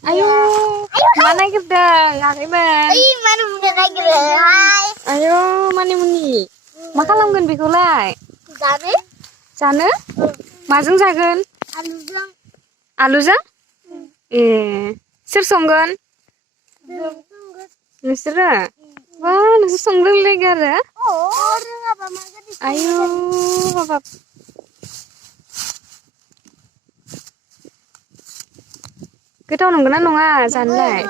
Ayo, mana nagirdeng? Ngakibeng. Mana muni nagirdeng? Ayo, mana muni? Ma खालामगोन बेखौलाय? जानो? माजों जागोन? आलुजों। आलुजों? ए, सोर संगोन? नोंसोरो? बा, नोंसोर संनो रोंलायगो आरो? रोङाबा माबायदि संगोन? आयु, बाब गोथाव नंगौना नङा जानोलाय?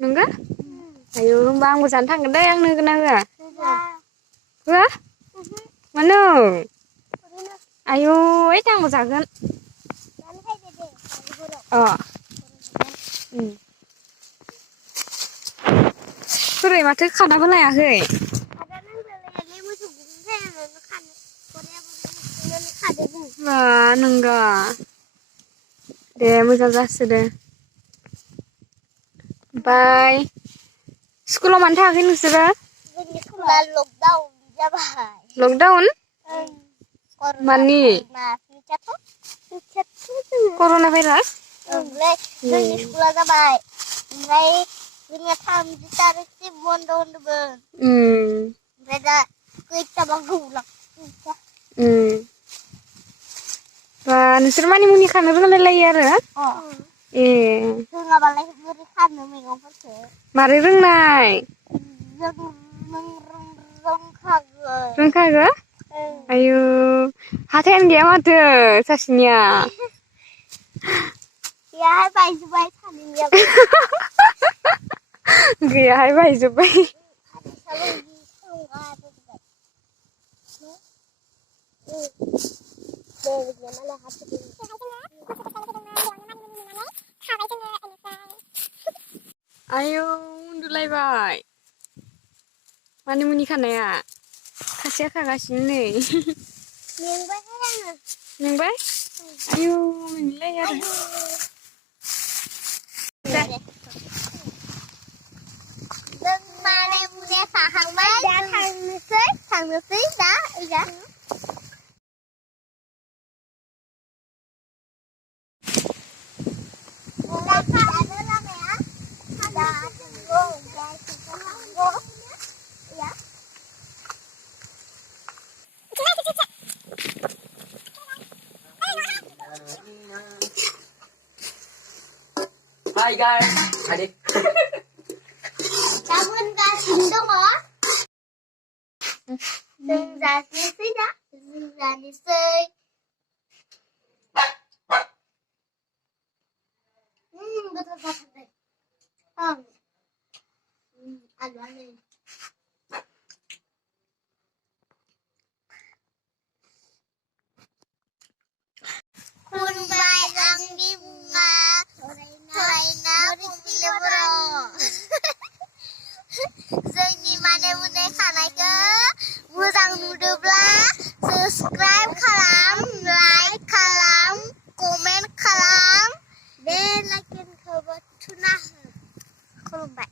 नंगौ? आयु, होमबा आंबो जानो थांगोन दे, आंनो होगोन ना होआ? होआ? मानो? आयु, ओइ आंबो जागोन। अ। बोरै माथो खादाबो लायाखै? बा नंगा। दे मोजां जासोदो। ओमफ्राय स्कुलाव मानो थाङाखै नोंसोरो? जोंनि स्कुला लकडाउन जाबाय। लकडाउन? मानि? कर'ना भाइरास? ओमफ्राय जोंनि स्कुला जाबाय। ओमफ्राय जोंनिया 3 तारिखसिम बन्द होदोंमोन। ओमफ्राय दा खैथाबा गौलां। बा नोंसोर मानि मुनि खानो रोंलायलायो आरो? ए। रोङाबालाय बोरै खानो मैगंफोरखौ? मारै रोंनाय? रोंखागोन। रोंखागो? आयु, हाथायानो गैया माथो सासेनिया। गैयाहाय बायजोब्बाय सानैनियाबो। गैयाहाय बायजोब्बाय। आयौ उन्दुलायबाय मानि मुनि खानाया खासेया खागासिनो नै। मेंबायहाय आङो। मेंबाय? आयु मेंलायो आरो। जों माने मुने खाखांबाय दा थांनोसै दा ओइजा। Hi guys, adik. Gamun gasin dong oh. Sensasi dah, sensasi. Betul deh. Aduh. Kunbai anggi bunga, Toraina pumile bro. जोंनि माने मुने खानायखौ मोजां नुदोंब्ला साबस्क्राइब खालाम, लाइक खालाम, कमेन्ट खालाम, बेल आइकनखौबो थुना हो। खुलुमबाय।